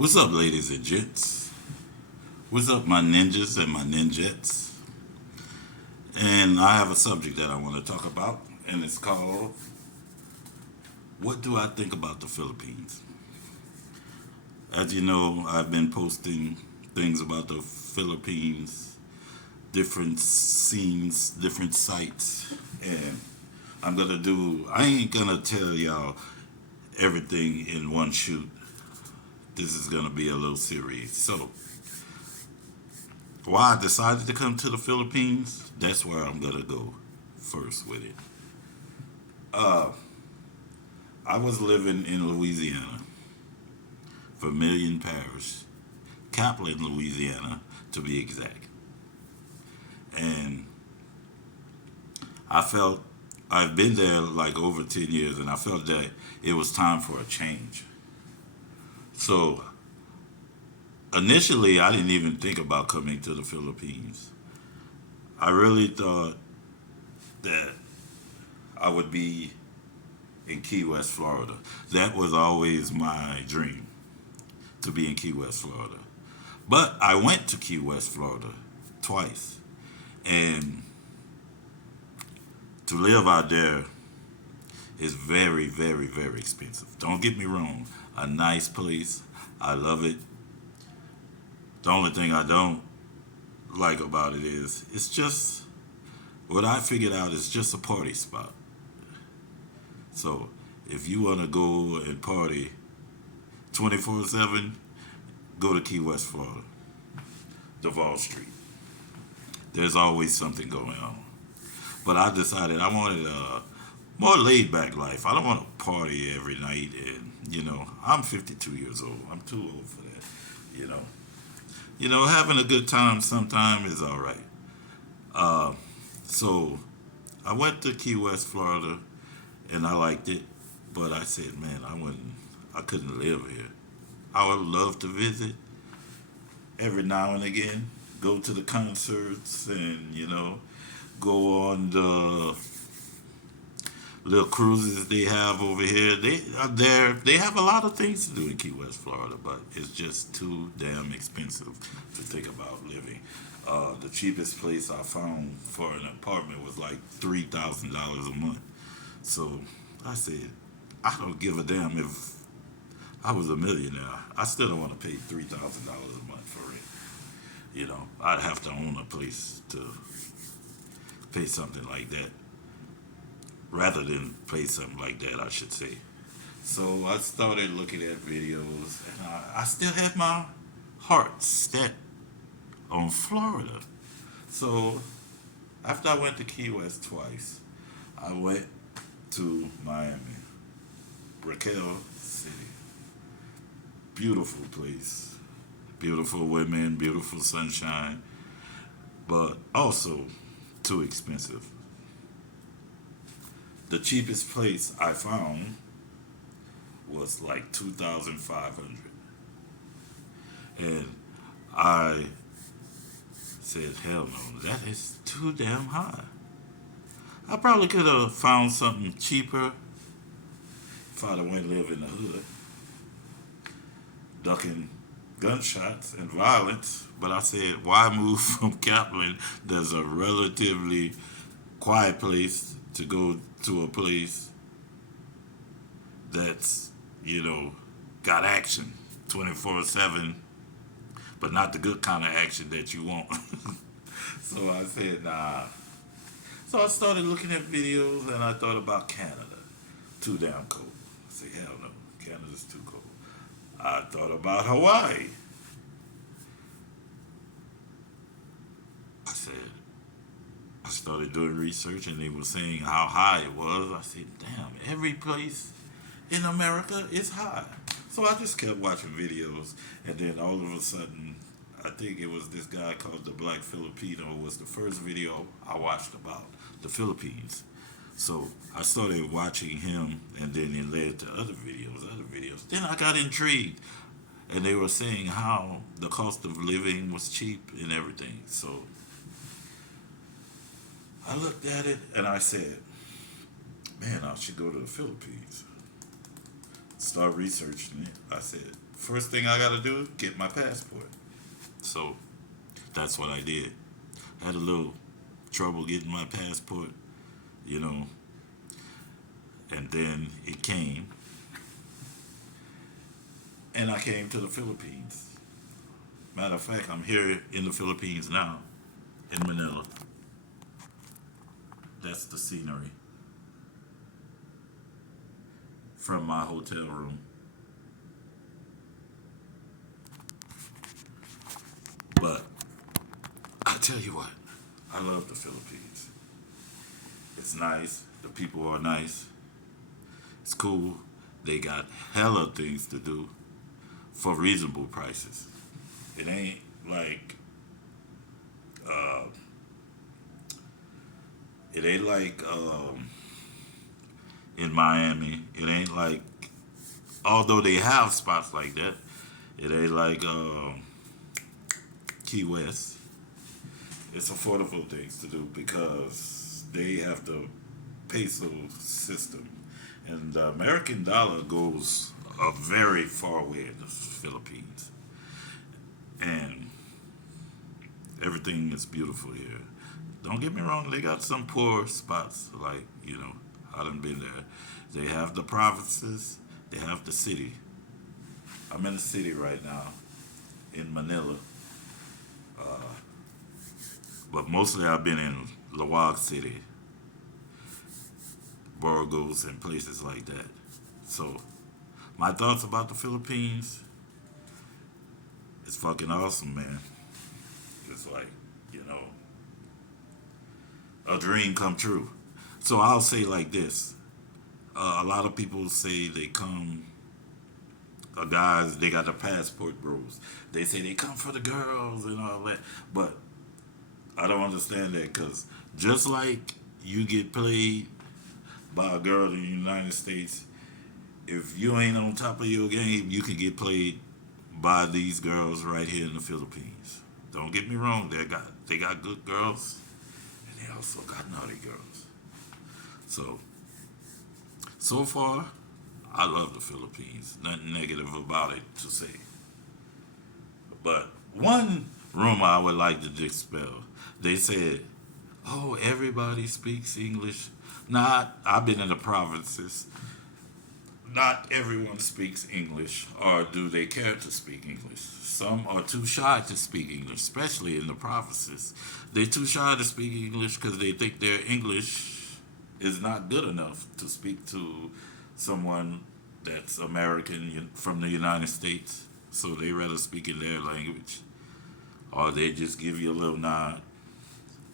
What's up, ladies and gents? What's up, my ninjas and my ninjettes? And I have a subject that I want to talk about, and it's called What Do I Think About the Philippines? As you know, I've been posting things about the Philippines, different scenes, different sites, and I ain't gonna tell y'all everything in one shoot. This is gonna be a little series. So, why I decided to come to the Philippines, that's where I'm gonna go first with it. Uh, I was living in Louisiana, Vermilion Parish, Kaplan, Louisiana, to be exact. And I felt I've been there like over 10 years, and I felt that it was time for a change. So initially, I didn't even think about coming to the Philippines. I really thought that I would be in Key West, Florida. That was always my dream, to be in Key West, Florida. But I went to Key West, Florida twice. And to live out there is very, very, very expensive. Don't get me wrong. A nice place. I love it. The only thing I don't like about it is it's just what I figured out is just a party spot. So if you want to go and party 24/7, go to Key West, Florida, Duval Street. There's always something going on. But I decided I wanted a more laid back life. I don't want to party every night. And, I'm 52 years old. I'm too old for that. You know, having a good time sometime is all right. Uh, so I went to Key West, Florida, and I liked it. But I said, man, I couldn't live here. I would love to visit every now and again, go to the concerts, and go on the little cruises they have over here. They are there. They have a lot of things to do in Key West, Florida, but it's just too damn expensive to think about living. The cheapest place I found for an apartment was like $3,000 a month. So I said, I don't give a damn if I was a millionaire. I still don't want to pay $3,000 a month for it. I'd have to own a place to pay something like that, rather than pay something like that, I should say. So I started looking at videos, and I still had my heart set on Florida. So after I went to Key West twice, I went to Miami, Brickell City. Beautiful place, beautiful women, beautiful sunshine, but also too expensive. The cheapest place I found was like 2,500, and I said, "Hell no, that is too damn high." I probably could have found something cheaper if I'd have went live in the hood, ducking gunshots and violence. But I said, why move from Kaplan? There's a relatively quiet place to go to a place that's, you know, got action 24/7, but not the good kind of action that you want. So I said, nah. So I started looking at videos and I thought about Canada. Too damn cold. I said, hell no, Canada's too cold. I thought about Hawaii. I said, I started doing research and they were saying how high it was. I said, damn, every place in America is high. So I just kept watching videos, and then all of a sudden, I think it was this guy called the Black Filipino was the first video I watched about the Philippines. So I started watching him, and then it led to other videos, other videos. Then I got intrigued, and they were saying how the cost of living was cheap and everything. So I looked at it and I said, man, I should go to the Philippines. Start researching it. I said, first thing I gotta do is get my passport. So that's what I did. I had a little trouble getting my passport, you know, and then it came, and I came to the Philippines. Matter of fact, I'm here in the Philippines now, in Manila. That's the scenery from my hotel room. But I tell you what, I love the Philippines. It's nice. The people are nice. It's cool. They got hella things to do for reasonable prices. It ain't like uh, it ain't like in Miami. It ain't like although they have spots like that. It ain't like Key West. It's affordable things to do because they have the peso system, and the American dollar goes a very far way in the Philippines, and everything is beautiful here. Don't get me wrong; they got some poor spots, like I done been there. They have the provinces, they have the city. I'm in the city right now in Manila, but mostly I've been in Lawag City, Burgos, and places like that. So my thoughts about the Philippines, it's fucking awesome, man. It's like, you know, a dream come true. So I'll say like this. A lot of people say they come, guys, they got the passport bros. They say they come for the girls and all that. But I don't understand that because just like you get played by a girl in the United States, if you ain't on top of your game, you can get played by these girls right here in the Philippines. Don't get me wrong, they got good girls and they also got naughty girls. So far, I love the Philippines. Nothing negative about it to say. But one rumor I would like to dispel. They said, "Oh, everybody speaks English." Not. I've been in the provinces. Not everyone speaks English, or do they care to speak English? Some are too shy to speak English, especially in the provinces. They're too shy to speak English because they think their English is not good enough to speak to someone that's American from the United States. So they rather speak in their language, or they just give you a little nod.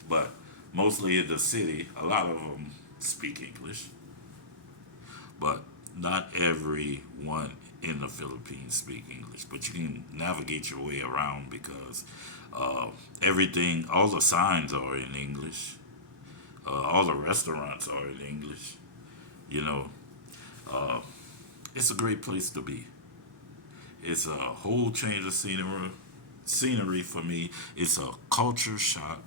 But mostly in the city, a lot of them speak English, but not everyone in the Philippines speak English. But you can navigate your way around because everything, all the signs are in English. All the restaurants are in English. You know, uh, it's a great place to be. It's a whole change of scenery. Scenery for me. It's a culture shock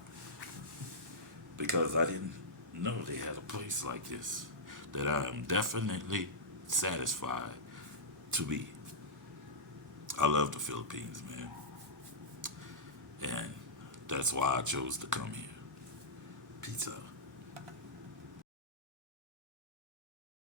because I didn't know they had a place like this that I am definitely satisfied to be. I love the Philippines, man, and that's why I chose to come here. Peace out.